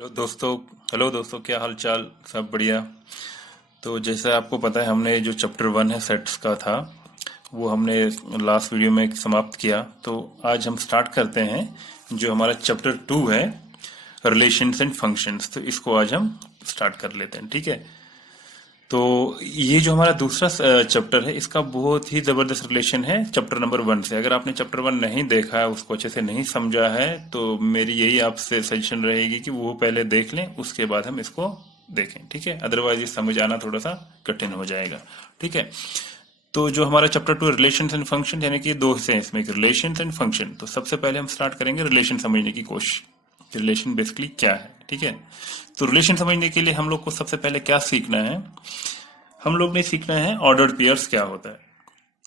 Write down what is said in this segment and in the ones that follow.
Hello दोस्तों, क्या हाल चाल। सब बढ़िया। तो जैसे आपको पता है, हमने जो चैप्टर 1 है सेट्स का था, वो हमने लास्ट वीडियो में समाप्त किया। तो आज हम स्टार्ट करते हैं जो हमारा चैप्टर 2 है, रिलेशंस एंड फंक्शंस। तो इसको आज हम स्टार्ट कर लेते हैं, ठीक है। तो ये जो हमारा दूसरा चैप्टर है, इसका बहुत ही जबरदस्त रिलेशन है चैप्टर नंबर 1 से। अगर आपने चैप्टर 1 नहीं देखा है, उसको अच्छे से नहीं समझा है, तो मेरी यही आपसे सजेशन रहेगी कि वो पहले देख लें, उसके बाद हम इसको देखें, ठीक है। अदरवाइज ये समझ आना थोड़ा सा कठिन हो जाएगा, ठीक है। तो जो हमारा चैप्टर 2 रिलेशंस एंड फंक्शन, यानी कि दो हिस्से हैं इसमें, रिलेशंस एंड फंक्शन। तो सबसे पहले हम स्टार्ट करेंगे रिलेशन समझने की कोशिश। रिलेशन बेसिकली क्या है, ठीक है। तो रिलेशन समझने के लिए हम लोग को सबसे पहले क्या सीखना है, हम लोग ने सीखना है ऑर्डर्ड पेयर्स क्या होता है।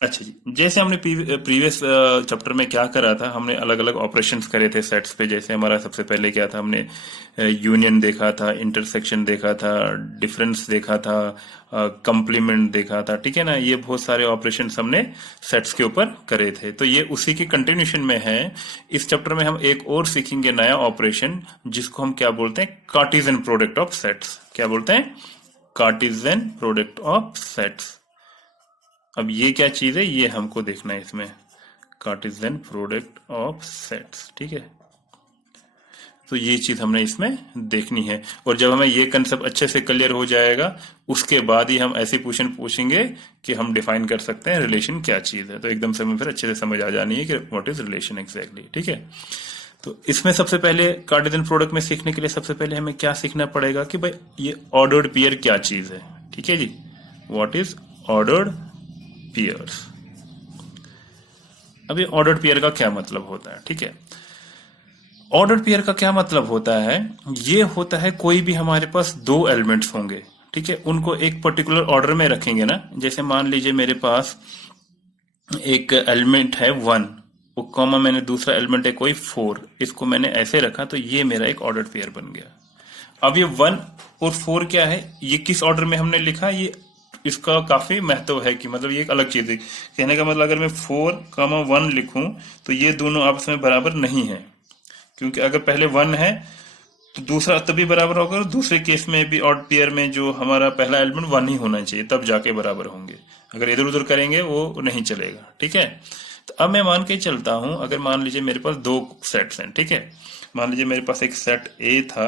अच्छा जी, जैसे हमने प्रीवियस चैप्टर में क्या करा था, हमने अलग अलग ऑपरेशंस करे थे सेट्स पे। जैसे हमारा सबसे पहले क्या था, हमने यूनियन देखा था, इंटरसेक्शन देखा था, डिफरेंस देखा था, कंप्लीमेंट देखा था, ठीक है ना। ये बहुत सारे ऑपरेशंस हमने सेट्स के ऊपर करे थे। तो ये उसी की कंटिन्यूशन में है। इस चैप्टर में हम एक और सीखेंगे नया ऑपरेशन, जिसको हम क्या बोलते हैं, कार्टेशियन प्रोडक्ट ऑफ सेट्स। क्या बोलते हैं? Cartesian product of sets. अब ये क्या चीज है, ये हमको देखना है इसमें, कार्टेशियन प्रोडक्ट ऑफ सेट्स, ठीक है। तो ये चीज हमने इसमें देखनी है। और जब हमें ये कंसेप्ट अच्छे से क्लियर हो जाएगा, उसके बाद ही हम ऐसे क्वेश्चन पूछेंगे कि हम डिफाइन कर सकते हैं रिलेशन क्या चीज है। तो एकदम से हमें फिर अच्छे से समझ आ जानी है कि व्हाट इज रिलेशन एग्जैक्टली, ठीक है। तो इसमें सबसे पहले कार्टेशियन प्रोडक्ट में सीखने के लिए सबसे पहले हमें क्या सीखना पड़ेगा कि भाई ये ऑर्डर्ड पेयर क्या चीज है, ठीक है जी। What is ordered pairs. अब ये ऑर्डर्ड पेयर का क्या मतलब होता है, ठीक है। ऑर्डर्ड पेयर का क्या मतलब होता है, ये होता है कोई भी हमारे पास दो एलिमेंट्स होंगे, ठीक है, उनको एक पर्टिकुलर ऑर्डर में रखेंगे ना। जैसे मान लीजिए मेरे पास एक एलिमेंट है 1, वो कॉमा मैंने दूसरा एलिमेंट है कोई 4, इसको मैंने ऐसे रखा, तो ये मेरा एक ऑर्डर्ड पेयर बन गया। अब ये 1 और 4 क्या है, ये किस ऑर्डर में हमने लिखा, ये इसका काफी महत्व है कि मतलब ये एक अलग चीज है। कहने का मतलब अगर मैं 4, 1 लिखूं, तो ये दोनों आपस में बराबर नहीं है, क्योंकि अगर पहले 1 है तो दूसरा तभी बराबर होगा, और दूसरे केस में भी ऑड पेयर में जो हमारा पहला एलिमेंट 1 ही होना चाहिए, तब जाके बराबर होंगे। अगर इधर उधर करेंगे वो नहीं चलेगा, ठीक है। तो अब मैं मान के चलता हूं, अगर मान लीजिए मेरे पास दो सेट्स हैं, ठीक है। मान लीजिए मेरे पास एक सेट ए था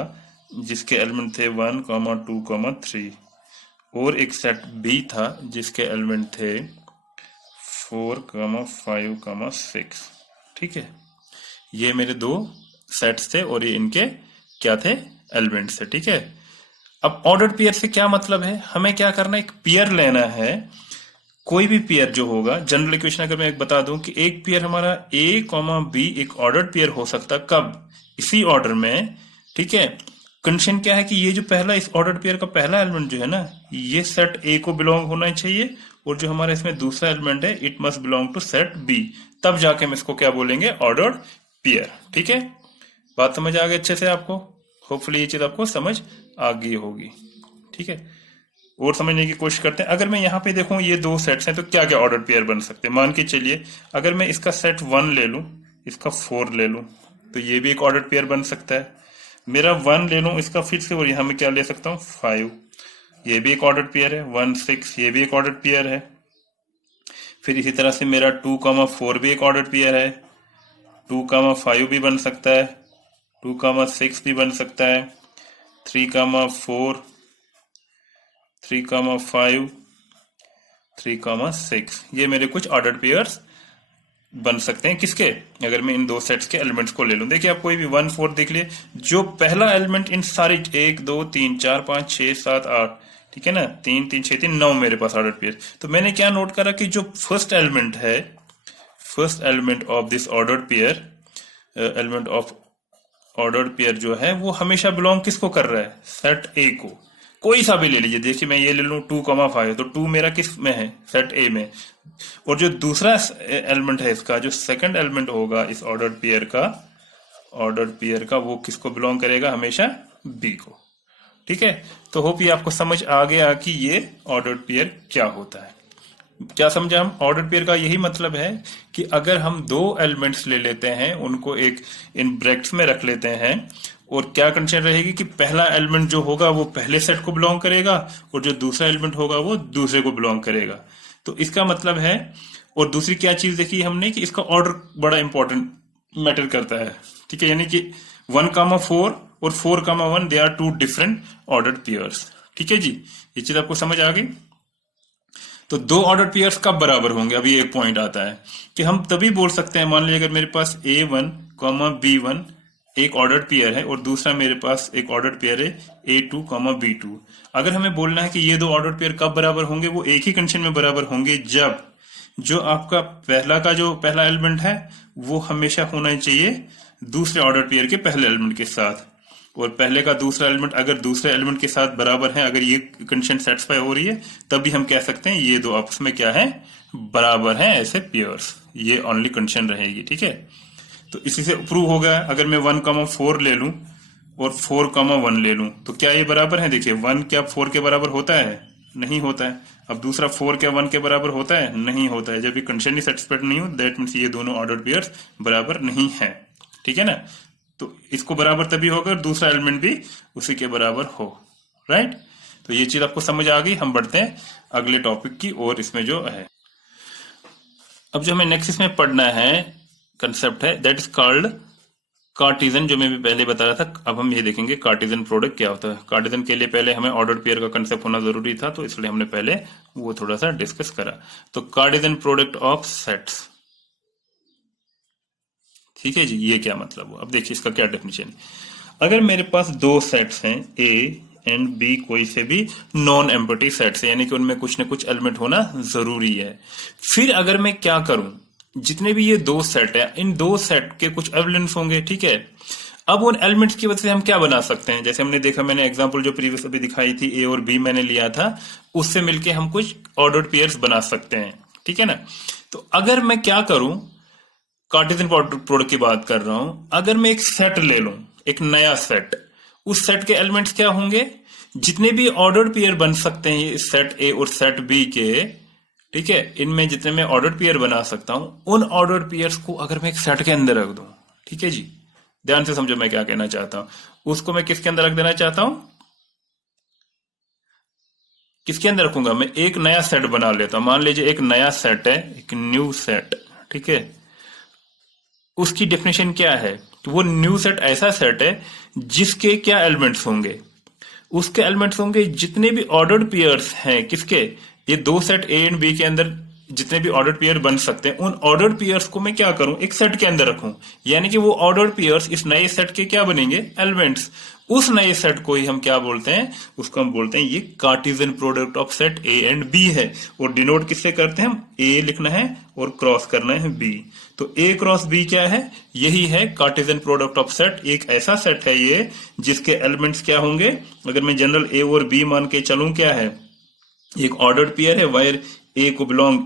जिसके एलिमेंट थे 1, 2, 3, और एक सेट बी था जिसके एलिमेंट थे 4, 5, 6, ठीक है। ये मेरे दो सेट्स थे और ये इनके क्या थे, एलिमेंट्स थे, ठीक है। अब ऑर्डर्ड पेयर से क्या मतलब है, हमें क्या करना है, एक पेयर लेना है। कोई भी पेयर जो होगा, जनरल इक्वेशन अगर मैं एक बता दूं कि एक पेयर हमारा ए कॉमा बी एक ऑर्डर्ड पेयर हो सकता, कब, इसी ऑर्डर में, ठीक है। कंडीशन क्या है कि ये जो पहला इस ऑर्डर्ड पेयर का पहला एलिमेंट जो है ना, ये सेट ए को बिलोंग होना चाहिए, और जो हमारा इसमें दूसरा एलिमेंट है it must belong to set B. तब जाके हम इसको क्या बोलेंगे, ऑर्डर्ड पेयर, ठीक है। बात समझ आ गई अच्छे से आपको? होपफुली ये चीज आपको समझ आ गई होगी, ठीक है। और समझने की कोशिश करते हैं। अगर मैं यहाँ पे देखूं ये दो सेट्स हैं, तो क्या क्या ऑर्डर पेयर बन सकते हैं। मान के चलिए अगर मैं इसका सेट 1 ले लूं, इसका 4 ले लूं, तो ये भी एक ऑर्डर पेयर बन सकता है। मेरा 1 ले लूं इसका फिर से, और यहाँ मैं क्या ले सकता हूँ 5, ये भी एक ऑर्डर पेयर है। 1, 6 ये भी एक ऑर्डर पेयर है। फिर इसी तरह से मेरा 2, 4 भी एक ऑर्डर पेयर है। 2, 5 भी बन सकता है। 2, 6 भी बन सकता है। 3, 4, 3, 5, 3, 6 ये मेरे कुछ ऑर्डर्ड पेयर्स बन सकते हैं। किसके, अगर मैं इन दो सेट्स के एलिमेंट्स को ले लूं। देखिए आप कोई भी 1, 4 देख लिए, जो पहला एलिमेंट इन सारी 1, 2, 3, 4, 5, 6, 7, 8, ठीक है ना, 3, 3, 6, 3, 9 मेरे पास ऑर्डर पेयर। तो मैंने क्या नोट करा कि जो फर्स्ट एलिमेंट है, first element of this ordered pair, element of ordered pair जो है वो हमेशा बिलोंग किसको कर रहा है, सेट ए को। कोई सा भी ले लीजिए, देखिए मैं ये ले लूं 2, 5, तो 2 मेरा किस में है, सेट ए में। और जो दूसरा एलिमेंट है इसका, जो सेकंड एलिमेंट होगा इस ऑर्डर्ड पेयर का, वो किसको बिलोंग करेगा, हमेशा बी को, ठीक है। तो होप ये आपको समझ आ गया कि ये ऑर्डर्ड पेयर क्या होता है। क्या समझा हम, ऑर्डर पेयर का यही मतलब है कि अगर हम दो एलिमेंट्स ले लेते हैं, उनको एक इन ब्रैकेट्स में रख लेते हैं, और क्या कंडीशन रहेगी कि पहला एलिमेंट जो होगा वो पहले सेट को बिलोंग करेगा और जो दूसरा एलिमेंट होगा वो दूसरे को बिलोंग करेगा। तो इसका मतलब है, और दूसरी क्या चीज देखी हमने कि इसका ऑर्डर बड़ा इंपॉर्टेंट मैटर करता है, ठीक है। यानी कि 1,4 और 4,1 they are two different ordered pairs, ठीक है जी। ये चीज आपको समझ आ गई। तो दो ऑर्डर्ड पेयर्स कब बराबर होंगे, अभी एक पॉइंट आता है कि हम तभी बोल सकते हैं, मान लीजिए अगर मेरे पास A1, B1 एक ऑर्डर्ड पेयर है और दूसरा मेरे पास एक ऑर्डर्ड पेयर है A2, B2। अगर हमें बोलना है कि ये दो ऑर्डर्ड पेयर कब बराबर होंगे, वो एक ही कंडीशन में बराबर होंगे जब जो आपका पहला एलिमेंट है वो हमेशा होना चाहिए दूसरे ऑर्डर पेयर के पहले एलिमेंट के साथ, और पहले का दूसरा एलिमेंट अगर दूसरे एलिमेंट के साथ बराबर है, अगर ये कंडीशन सेटिस्फाई हो रही है, तभी हम कह सकते हैं ये दो आपस में क्या है, बराबर है ऐसे पेयर्स। ये ओनली कंडीशन रहेगी, ठीक है। तो इसी से प्रूव हो गया। अगर मैं 1,4 ले लूं और 4,1 ले लूं तो क्या ये बराबर है? देखिए 1 क्या 4 के बराबर होता है? नहीं होता है। अब दूसरा 4 क्या 1 के बराबर होता है? नहीं होता है। जब ये कंडीशन ही सेटिस्फाइड नहीं हो, दैट मीन्स ये दोनों ऑर्डर्ड पेयर्स बराबर नहीं है, ठीक है ना। तो इसको बराबर तभी होगा दूसरा एलिमेंट भी उसी के बराबर हो, राइट। तो ये चीज आपको समझ आ गई। हम बढ़ते हैं अगले टॉपिक की और इसमें जो है, अब जो हमें नेक्स्ट इसमें पढ़ना है कंसेप्ट है दैट इज कॉल्ड कार्टेशियन, जो मैं भी पहले बता रहा था। अब हम ये देखेंगे कार्टेशियन प्रोडक्ट क्या होता है। कार्टेशियन के लिए पहले हमें ऑर्डर्ड पेयर का कंसेप्ट होना जरूरी था, तो इसलिए हमने पहले वो थोड़ा सा डिस्कस करा। तो कार्टेशियन प्रोडक्ट ऑफ सेट्स, ठीक है जी। ये क्या मतलब हुआ? अब देखिए इसका क्या डेफिनेशन है। अगर मेरे पास दो सेट्स हैं A एंड B, कोई से भी नॉन एम्प्टी सेट्स है, यानी कि उनमें कुछ न कुछ एलिमेंट होना जरूरी है। फिर अगर मैं क्या करूं, जितने भी ये दो सेट है, इन दो सेट के कुछ एलिमेंट्स होंगे, ठीक है। अब उन एलिमेंट्स की वजह से हम क्या बना सकते हैं, जैसे हमने देखा, मैंने एग्जांपल जो प्रीवियस अभी दिखाई थी A और B मैंने लिया था, उससे मिलके हम कुछ ऑर्डर्ड पेयर्स बना सकते हैं, ठीक है ना। तो अगर मैं क्या करूं, कार्टेशियन प्रोडक्ट की बात कर रहा हूं, अगर मैं एक सेट ले लूं, एक नया सेट, उस सेट के एलिमेंट्स क्या होंगे, जितने भी ऑर्डर्ड पेयर बन सकते हैं सेट A और सेट B के, ठीक है, इनमें जितने मैं ऑर्डर्ड पेयर बना सकता हूं, उन ऑर्डर्ड पेयर्स को अगर मैं एक सेट के अंदर रख दूं, ठीक है जी, ध्यान से समझो मैं क्या कहना चाहता हूं। उसको मैं किसके अंदर रख देना चाहता हूं, किसके अंदर रखूंगा मैं, एक नया सेट बना लेता हूं। मान लीजिए एक नया सेट है, एक न्यू सेट, ठीक है। उसकी डेफिनेशन क्या है, तो वो न्यू सेट ऐसा सेट है जिसके क्या एलिमेंट्स होंगे, उसके एलिमेंट्स होंगे जितने भी ऑर्डर्ड पेयर्स हैं, किसके, ये दो सेट A एंड B के अंदर जितने भी ऑर्डर्ड पेयर बन सकते हैं, उन ऑर्डर्ड पेयर्स को मैं क्या करूं, एक सेट के अंदर रखूं। यानी कि वो ऑर्डर्ड पेयर्स इस नए सेट के क्या बनेंगे, एलिमेंट्स। उस नए सेट को ही हम क्या बोलते हैं, उसको हम बोलते हैं ये Cartesian product of set A and B है। और डिनोट किससे करते हैं हम, A लिखना है और क्रॉस करना है B। तो A क्रॉस B क्या है, यही है कार्टेशियन प्रोडक्ट ऑफ सेट। एक ऐसा सेट है ये जिसके एलिमेंट्स क्या होंगे, अगर मैं जनरल A और B मान के चलूं, क्या है, एक ऑर्डर्ड पेयर है, वायर A को बिलोंग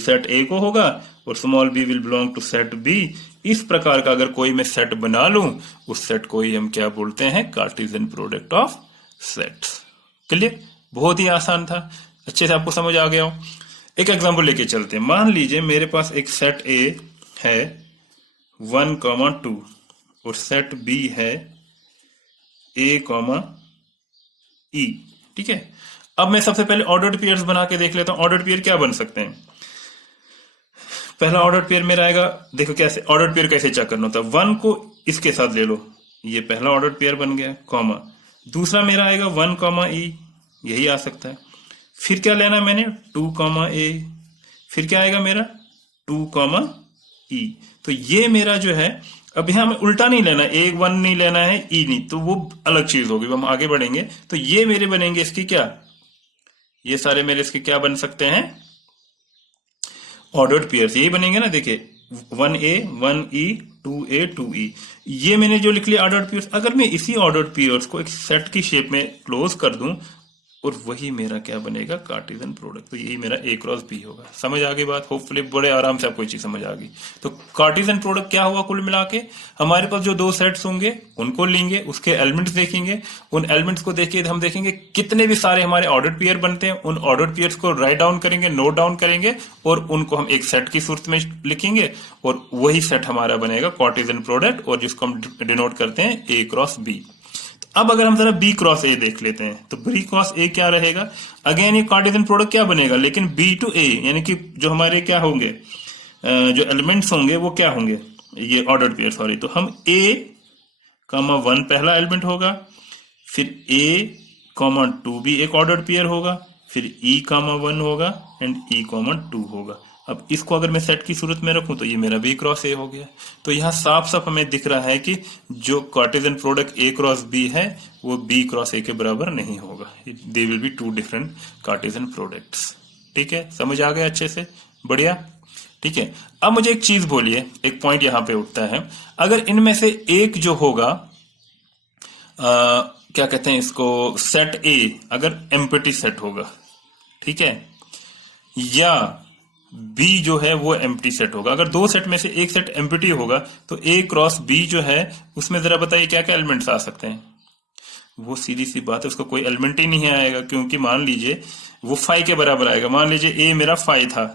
सेट A को होगा और small b will belong to set B। इस प्रकार का अगर कोई मैं सेट बना लूं, उस सेट को ही हम क्या बोलते हैं, Cartesian product of sets. Clear? बहुत ही आसान था, अच्छे से आपको समझ आ गया हो। एक एग्जांपल लेके चलते हैं। मान लीजिए मेरे पास एक सेट A है 1,2 और सेट B है A, E, ठीक है। अब मैं सबसे पहले ऑर्डर्ड पेयर्स बना के देख लेता हूं। ऑर्डर्ड पेयर क्या बन सकते हैं, पहला ऑर्डर्ड पेयर मेरा आएगा, देखो कैसे ऑर्डर्ड पेयर कैसे चेक करना होता है। 1 को इसके साथ ले लो, ये पहला ऑर्डर्ड पेयर बन गया, कॉमा। दूसरा मेरा आएगा 1, E, यही आ सकता है। फिर क्या लेना मैंने, 2, A। फिर क्या आएगा मेरा 2, E। तो ये मेरा जो है, अब यहां हमें उल्टा नहीं लेना, A 1 नहीं लेना है, E नहीं, तो वो अलग चीज होगी, हम आगे बढ़ेंगे। तो ये मेरे बनेंगे इसकी क्या, ये सारे मेरे इसके क्या बन सकते हैं, ऑर्डर्ड पेयर्स, यही बनेंगे ना। देखिए 1A, 1E, 2A, 2E, ये मैंने जो लिख लिया ऑर्डर्ड पेयर्स। अगर मैं इसी ऑर्डर्ड पेयर्स को एक सेट की शेप में क्लोज कर दूं, और वही मेरा क्या बनेगा, कार्टेशियन प्रोडक्ट। तो यही मेरा ए क्रॉस बी होगा। समझ आ गई बात? होपफुली बड़े आराम से आपको ये चीज समझ आ गई। तो कार्टेशियन प्रोडक्ट क्या हुआ, कुल मिला के हमारे पास जो दो सेट्स होंगे उनको लेंगे, उसके एलिमेंट्स देखेंगे, उन एलिमेंट्स को देखिए हम देखेंगे कितने भी सारे हमारे ऑर्डर्ड पेयर बनते हैं, उन ऑर्डर्ड पेयर्स को राइट डाउन करेंगे, नोट डाउन करेंगे और उनको हम एक सेट की सूरत में लिखेंगे और वही सेट हमारा बनेगा कार्टेशियन प्रोडक्ट, और जिसको हम डिनोट करते हैं ए क्रॉस बी। अब अगर हम जरा बी क्रॉस ए देख लेते हैं तो बी क्रॉस ए क्या रहेगा, अगेन ये कार्टेशियन प्रोडक्ट क्या बनेगा, लेकिन बी टू ए, यानी कि जो हमारे क्या होंगे, जो एलिमेंट्स होंगे वो क्या होंगे, ये ऑर्डर्ड पेयर सॉरी। तो हम ए कॉमा 1 पहला एलिमेंट होगा, फिर ए कॉमा 2 भी एक ऑर्डर्ड पेयर होगा, फिर ई कॉमा 1 होगा एंड ई कॉमा 2 होगा। अब इसको अगर मैं सेट की सूरत में रखूं तो ये मेरा बी क्रॉस ए हो गया। तो यहां साफ साफ हमें दिख रहा है कि जो Cartesian product A cross B है वो बी क्रॉस ए के बराबर नहीं होगा। They will be two different Cartesian products. ठीक है, समझ आ गया अच्छे से? बढ़िया। ठीक है, अब मुझे एक चीज बोलिए, एक पॉइंट यहां पे उठता है, अगर इनमें से एक जो होगा क्या कहते हैं इसको, सेट ए अगर एम्प्टी सेट होगा, ठीक है, या बी जो है वो एम्प्टी सेट होगा, अगर दो सेट में से एक सेट एम्प्टी होगा तो ए क्रॉस बी जो है उसमें जरा बताइए क्या क्या एलिमेंट्स आ सकते हैं। वो सीधी सी बात है, उसका कोई एलिमेंट ही नहीं आएगा, क्योंकि मान लीजिए वो 5 के बराबर आएगा। मान लीजिए ए मेरा 5 था,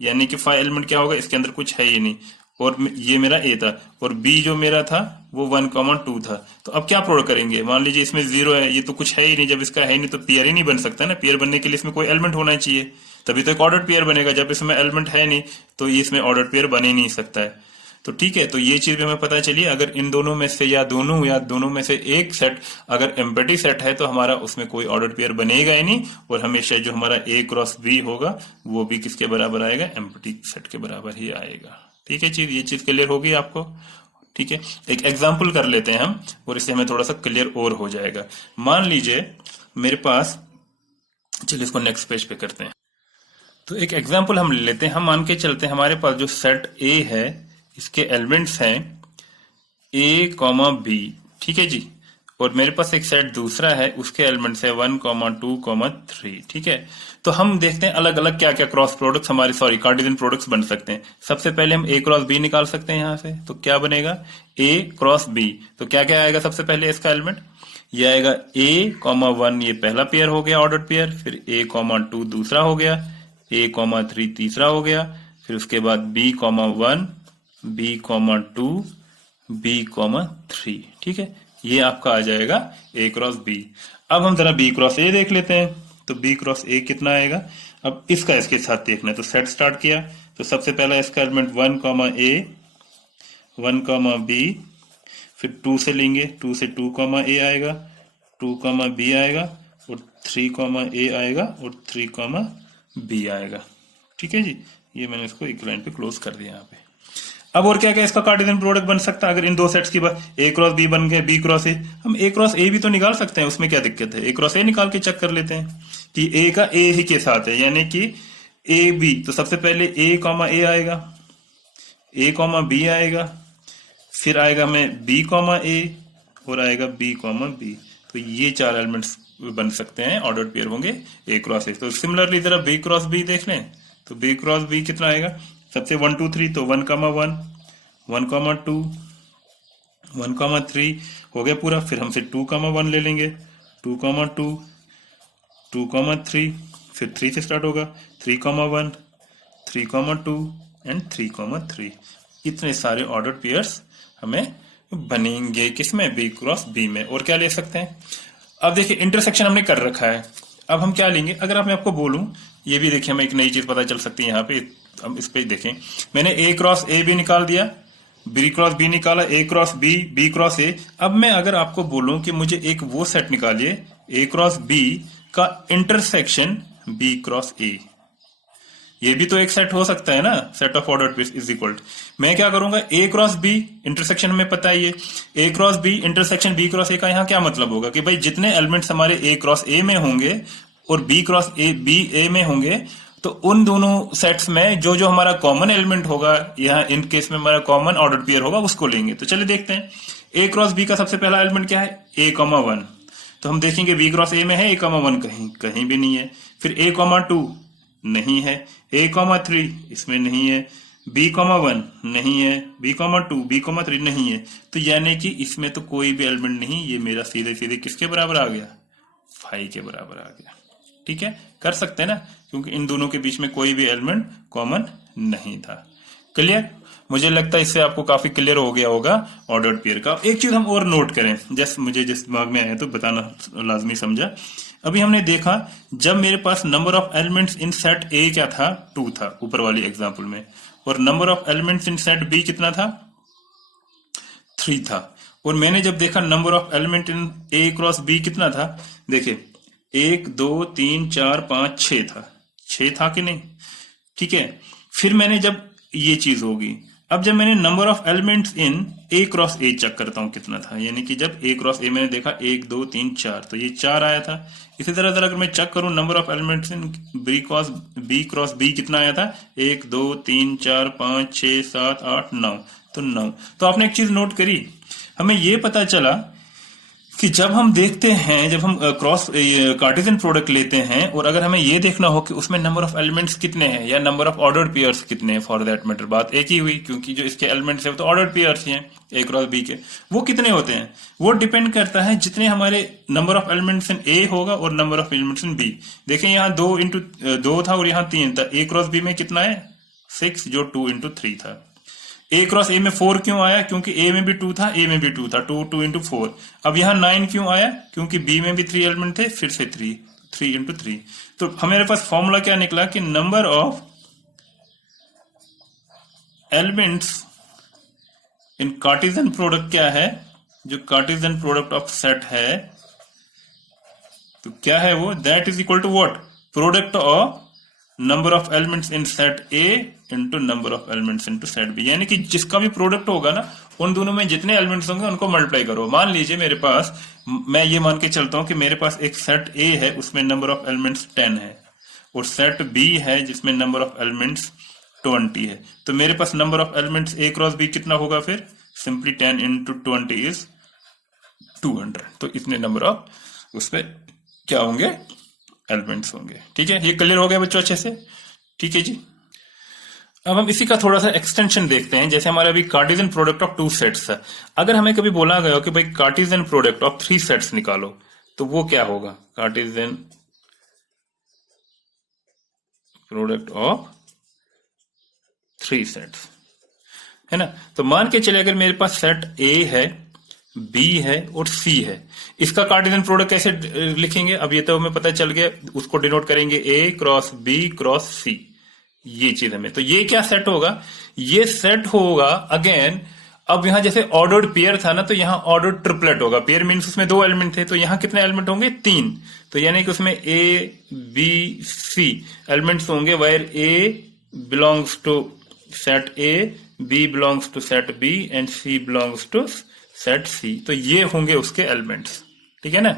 यानी कि 5 एलिमेंट क्या होगा, इसके अंदर कुछ है ही नहीं, और ये मेरा ए था, और बी जो मेरा था वो 1,2 था। तो अब क्या प्रोडक्ट करेंगे, मान लीजिए इसमें 0 है, ये तो कुछ है ही नहीं, जब इसका है ही नहीं तो पेयर ही नहीं बन सकता ना। पेयर बनने के लिए इसमें कोई एलिमेंट होना चाहिए, तभी तो एक ऑर्डर्ड पेयर बनेगा। जब इसमें एलिमेंट है नहीं तो ये इसमें ऑर्डर्ड पेयर बन ही नहीं सकता है। तो ठीक है, तो ये चीज भी हमें पता चली, अगर इन दोनों में से या दोनों में से एक सेट अगर एम्प्टी सेट है तो हमारा उसमें कोई ऑर्डर्ड पेयर बनेगा ही नहीं, और हमेशा जो हमारा ए क्रॉस बी होगा वो भी किसके बराबर आएगा, एम्प्टी सेट के बराबर ही आएगा। ठीक है चीज, ये चीज क्लियर होगी आपको? ठीक है, एक एग्जाम्पल कर लेते हैं हम, और इससे हमें थोड़ा सा क्लियर और हो जाएगा। मान लीजिए मेरे पास, चलिए इसको नेक्स्ट पेज पे करते हैं। तो एक एग्जाम्पल हम ले लेते हैं, हम मान के चलते हैं हमारे पास जो सेट ए है इसके एलिमेंट्स हैं ए कॉमा बी, ठीक है जी, और मेरे पास एक सेट दूसरा है उसके एलिमेंट्स है 1,2,3। ठीक है, तो हम देखते हैं अलग अलग क्या क्या क्रॉस प्रोडक्ट्स हमारे कार्टेशियन प्रोडक्ट्स बन सकते हैं। सबसे पहले हम ए क्रॉस बी निकाल सकते हैं यहां से, तो क्या बनेगा, ए क्रॉस बी। तो क्या क्या आएगा सबसे पहले इसका एलिमेंट, ये आएगा ए कॉमा 1, ये पहला पेयर हो गया ऑर्डर्ड पेयर, फिर ए कॉमा 2 दूसरा हो गया, ए कॉमा 3 तीसरा हो गया, फिर उसके बाद B comma 1, B comma 2, B comma 3। ठीक है, ये आपका आ जाएगा ए क्रॉस बी। अब हम जरा बी क्रॉस ए देख लेते हैं, तो बी क्रॉस ए कितना आएगा, अब इसका इसके साथ देखना है। तो सेट स्टार्ट किया, तो सबसे पहला इसका एलिमेंट 1 कॉमा ए, 1 कॉमा बी, फिर 2 से लेंगे, 2 से 2 कॉमा ए आएगा, 2 कॉमा बी आएगा, और 3 कॉमा ए आएगा, और 3 कॉमा बी आएगा। ठीक है जी, ये मैंने इसको एक लाइन पे क्लोज कर दिया यहाँ पे। अब और क्या क्या इसका कार्टेशियन प्रोडक्ट बन सकता है, अगर इन दो सेट्स की बात, ए क्रॉस बी बन गए, बी क्रॉस ए, हम ए क्रॉस ए भी तो निकाल सकते हैं, उसमें क्या दिक्कत है, ए क्रॉस ए निकाल के चेक कर लेते हैं कि ए का ए ही के साथ है, यानी कि ए बी। तो सबसे पहले ए कॉमा ए आएगा, ए कॉमा बी आएगा, फिर आएगा हमें बी कॉमा ए, और आएगा बी कॉमा बी। तो ये 4 एलिमेंट्स बन सकते हैं, ऑर्डर्ड पेयर होंगे ए क्रॉस ए। तो सिमिलरली जरा बी क्रॉस बी देख लें, तो बी क्रॉस बी कितना आएगा, सबसे 1 2 3, तो 1 कॉमा 1, 1 कॉमा 2, 1 कॉमा 3 हो गया पूरा। फिर हमसे 2 कॉमा 1 ले लेंगे, 2 कॉमा 2, 2 कॉमा 3, फिर 3 से स्टार्ट होगा, 3 कॉमा 1, 3 कॉमा 2 एंड 3 कॉमा 3। इतने सारे ऑर्डर्ड पेयर्स हमें बनेंगे किसमें, बी क्रॉस बी में। और क्या ले सकते हैं, अब देखिए इंटरसेक्शन हमने कर रखा है, अब हम क्या लेंगे, अगर मैं आपको बोलूं, ये भी देखिए हमें एक नई चीज पता चल सकती है यहाँ पे। हम इस पे देखें, मैंने ए क्रॉस ए भी निकाल दिया, बी क्रॉस बी निकाला, A cross B, B cross A. अब मैं अगर आपको बोलूं कि मुझे एक वो सेट निकालिए ए क्रॉस बी का इंटरसेक्शन बी क्रॉस ए, ये भी तो एक सेट हो सकता है ना, set of ordered pairs is equal. मैं क्या करूंगा, ए क्रॉस बी इंटरसेक्शन में पता है ये, A cross B intersection B cross A का यहाँ क्या मतलब होगा कि भाई जितने एलिमेंट्स हमारे ए क्रॉस ए में होंगे और बी क्रॉस ए बी ए में होंगे, तो उन दोनों सेट्स में जो जो हमारा कॉमन एलिमेंट होगा, यहाँ इन केस में हमारा कॉमन ऑर्डर्ड पेयर होगा, उसको लेंगे। तो चलिए देखते हैं, ए क्रॉस बी का सबसे पहला एलिमेंट क्या है, ए कॉमा 1, तो हम देखेंगे बी क्रॉस ए में है A,1 कहीं कहीं भी नहीं है। फिर A,2 नहीं है, A,3 इसमें नहीं है, B,1 नहीं है, B,2 B,3 नहीं है। तो यानी कि इसमें तो कोई भी एलिमेंट नहीं, ये मेरा सीधे सीधे किसके बराबर आ गया, 5 के बराबर आ गया। ठीक है, कर सकते हैं ना, क्योंकि इन दोनों के बीच में कोई भी एलिमेंट कॉमन नहीं था। क्लियर? मुझे लगता है इससे आपको काफी क्लियर हो गया होगा ऑर्डर्ड पेयर का। एक चीज हम और नोट करें, जैसे मुझे जिस दिमाग में आया तो बताना लाजमी समझा। अभी हमने देखा जब मेरे पास number of elements in set A क्या था, 2 था ऊपर वाली एग्जांपल में, और number of elements in set B कितना था, 3 था। और मैंने जब देखा number of element in A cross B कितना था, देखिए 1 2 3 4 5 6 था, 6 था कि नहीं? ठीक है, फिर मैंने जब ये चीज होगी, अब जब मैंने number of elements in A cross A check करता हूं कितना था, यानी कि जब ए क्रॉस ए मैंने देखा 1 2 3 4, तो ये 4 आया था। इसी तरह अगर मैं चेक करूं number of elements in B cross B कितना आया था, 1 2 3 4 5 6 7 8 9, तो 9। तो आपने एक चीज नोट करी, हमें ये पता चला कि जब हम देखते हैं, जब हम क्रॉस कार्टेशियन प्रोडक्ट लेते हैं, और अगर हमें ये देखना हो कि उसमें नंबर ऑफ एलिमेंट्स कितने हैं या नंबर ऑफ ऑर्डर्ड पेयर्स कितने हैं, फॉर दैट मैटर बात एक ही हुई, क्योंकि जो इसके एलिमेंट्स हैं वो तो ऑर्डर्ड पेयर्स ही हैं ए क्रॉस बी के। वो कितने होते हैं, वो डिपेंड करता है जितने हमारे number of elements in A होगा और number of elements in B. देखें यहाँ 2 था और यहाँ 3 था, ए क्रॉस बी में कितना है 6, जो 2 × 3 था। ए क्रॉस ए में 4 क्यों आया, क्योंकि ए में भी 2 था, ए में भी 2 था, 2 × 4। अब यहाँ 9 क्यों आया, क्योंकि बी में भी 3 एलिमेंट थे, फिर से 3 × 3। तो हमारे पास फॉर्मूला क्या निकला कि number of elements in Cartesian product क्या है, जो कार्टेशियन प्रोडक्ट ऑफ सेट है, तो क्या है वो, that is equal to what, product of number of elements in set A into number of elements into set B. यानी कि जिसका भी प्रोडक्ट होगा ना, उन दोनों में जितने एलिमेंट्स होंगे उनको मल्टीप्लाई करो। मान लीजिए मेरे पास, मैं ये मान के चलता हूं कि मेरे पास एक सेट ए है, उसमें नंबर ऑफ एलिमेंट्स 10 है, और सेट बी है जिसमें नंबर ऑफ एलिमेंट्स 20 है। तो मेरे पास number of elements A cross B कितना होगा, फिर सिंपली 10 × 20 इज 200। तो इतने नंबर ऑफ उसमें क्या होंगे, एलिमेंट्स होंगे। ठीक है, ये क्लियर हो गया बच्चों अच्छे से? ठीक है जी। अब हम इसी का थोड़ा सा एक्सटेंशन देखते हैं। जैसे हमारे अभी कार्टेशियन प्रोडक्ट ऑफ 2 सेट्स है, अगर हमें कभी बोला गया हो कि भाई कार्टेशियन प्रोडक्ट ऑफ 3 सेट्स निकालो, तो वो क्या होगा, कार्टेशियन प्रोडक्ट ऑफ 3 सेट्स, है ना। तो मान के चले अगर मेरे पास सेट ए है, बी है और सी है, इसका कार्टेशियन प्रोडक्ट कैसे लिखेंगे, अब ये तो हमें पता चल गया, उसको डिनोट करेंगे ए क्रॉस बी क्रॉस सी, ये चीज हमें। तो ये क्या सेट होगा, ये सेट होगा अगेन, अब यहां जैसे ऑर्डर्ड पेयर था ना, तो यहां ऑर्डर्ड ट्रिपलेट होगा। पेयर मींस उसमें 2 एलिमेंट थे, तो यहां कितने एलिमेंट होंगे, 3। तो यानी कि उसमें ए बी सी एलिमेंट्स होंगे, where A belongs to set A, B belongs to set B and C belongs to set C. तो ये होंगे उसके एलिमेंट्स, ठीक है ना,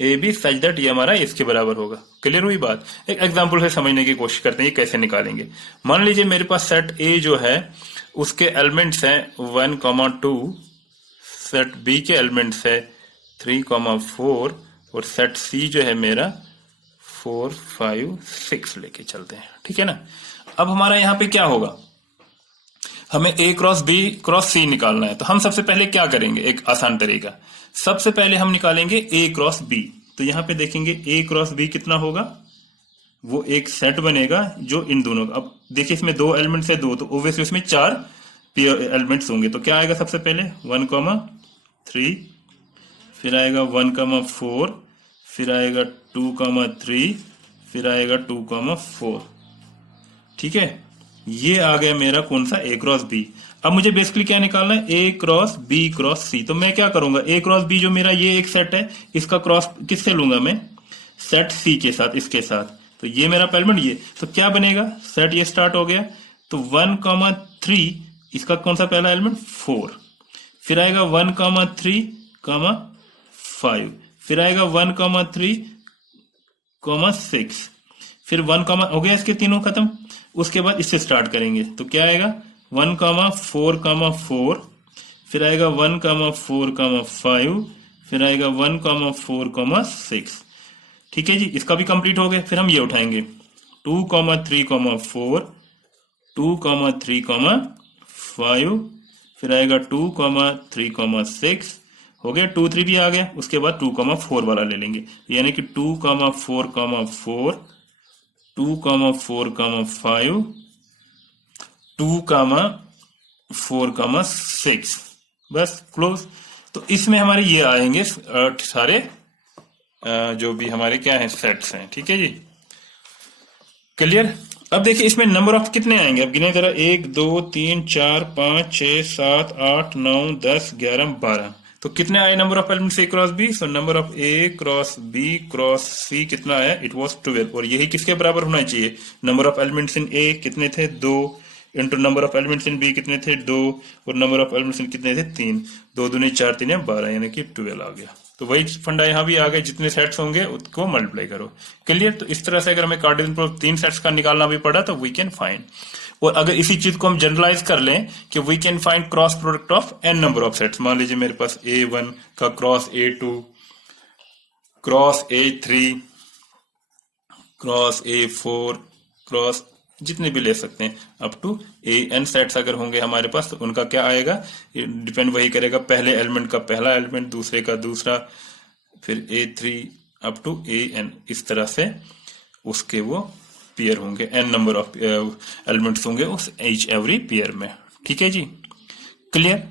ए बी सच दैट ये हमारा इसके बराबर होगा। क्लियर हुई बात? एक एग्जांपल से समझने की कोशिश करते हैं ये कैसे निकालेंगे। मान लीजिए मेरे पास सेट ए जो है उसके एलिमेंट्स हैं 1, 2, सेट बी के एलिमेंट्स है 3, 4, और सेट सी जो है मेरा 4, 5, 6 लेके चलते हैं, ठीक है ना। अब हमारा यहाँ पे क्या होगा, हमें ए क्रॉस बी क्रॉस सी निकालना है। तो हम सबसे पहले क्या करेंगे, एक आसान तरीका, सबसे पहले हम निकालेंगे ए क्रॉस बी। तो यहां पे देखेंगे ए क्रॉस बी कितना होगा, वो एक सेट बनेगा जो इन दोनों का, अब देखिए इसमें 2 एलिमेंट्स है 2, तो ओब्वियसली उसमें 4 एलिमेंट्स होंगे। तो क्या आएगा सबसे पहले 1, 3, फिर आएगा 1, 4, फिर आएगा 2, 3, फिर आएगा 2, 4। ठीक है, ये आ गया मेरा कौन सा, ए क्रॉस बी। अब मुझे बेसिकली क्या निकालना है, ए क्रॉस बी क्रॉस सी। तो मैं क्या करूंगा, ए क्रॉस बी जो मेरा ये एक सेट है, इसका क्रॉस किससे लूंगा मैं, सेट सी के साथ, इसके साथ। तो ये मेरा एलिमेंट ये, तो क्या बनेगा, सेट ये स्टार्ट हो गया। तो 1, 3, इसका कौन सा पहला एलिमेंट 4, फिर आएगा 1, 3, 5, फिर आएगा 1, 3, 6, फिर 1, हो गया इसके तीनों खत्म। उसके बाद इससे स्टार्ट करेंगे, तो क्या आएगा 1, 4, 4, फिर आएगा 1, 4, 5, फिर आएगा 1,4,6। ठीक है जी, इसका भी कंप्लीट हो गया। फिर हम ये उठाएंगे 2,3,4, 2,3,5, फिर आएगा 2,3,6 हो गया, 2 3 भी आ गया। उसके बाद 2,4 वाला ले लेंगे, यानी कि 2,4,4, 2,4,5, 2,4,6, बस क्लोज। तो इसमें हमारे ये आएंगे सारे जो भी हमारे क्या है सेट्स हैं। ठीक है जी, क्लियर। अब देखिए इसमें नंबर ऑफ कितने आएंगे, अब गिने जरा, 1 2 3 4 5 6 7 8 9 10 11 12। तो कितने आए number of elements A cross B? So number of A cross B cross C कितना आया? It was 12। और यही किसके बराबर होना चाहिए? Number of elements in A कितने थे? 2 into number of elements in B कितने थे? 2, और नंबर ऑफ एलिमेंट्स इन कितने थे? 3। 2 दूनी 4 3 12, यानी कि 12 आ गया। तो वही फंडा यहाँ भी आ गए, जितने सेट्स होंगे उसको मल्टीप्लाई करो। क्लियर। तो इस तरह से अगर हमें कार्टेशियन प्रोडक्ट 3 सेट्स का निकालना भी पड़ा तो वी कैन फाइंड। और अगर इसी चीज को हम जनरलाइज कर लें कि we can find cross product of n number of sets. मान लीजिए मेरे पास A1 का cross A2, cross A3, cross A4, cross जितने भी ले सकते हैं अप टू AN सेट्स अगर होंगे हमारे पास, तो उनका क्या आएगा? डिपेंड वही करेगा, पहले एलिमेंट का पहला एलिमेंट, दूसरे का दूसरा, फिर A3 अप टू AN, इस तरह से उसके वो पेयर होंगे, n नंबर ऑफ एलिमेंट्स होंगे उस each एवरी पेयर में। ठीक है जी, क्लियर।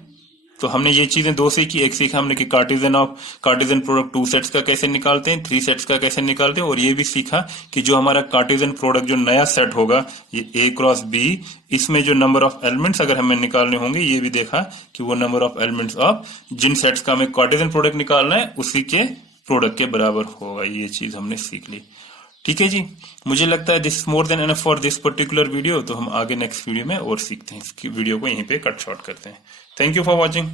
तो हमने ये चीजें दो सीखी। एक सीखा हमने कि कार्टेशियन प्रोडक्ट 2 सेट्स का कैसे निकालते हैं, 3 सेट्स का कैसे निकालते हैं, और ये भी सीखा कि जो हमारा कार्टेशियन प्रोडक्ट जो नया सेट होगा ये ए क्रॉस बी, इसमें जो नंबर ऑफ एलिमेंट्स अगर हमें निकालने होंगे, ये भी देखा कि वो नंबर ऑफ एलिमेंट्स ऑफ जिन सेट्स का हमें कार्टेशियन प्रोडक्ट निकालना है उसी के प्रोडक्ट के बराबर होगा। ये चीज हमने सीख ली। ठीक है जी, मुझे लगता है this is more than enough for this particular video. तो हम आगे नेक्स्ट वीडियो में और सीखते हैं। इसकी वीडियो को यहीं पे कट शॉर्ट करते हैं। Thank you for watching.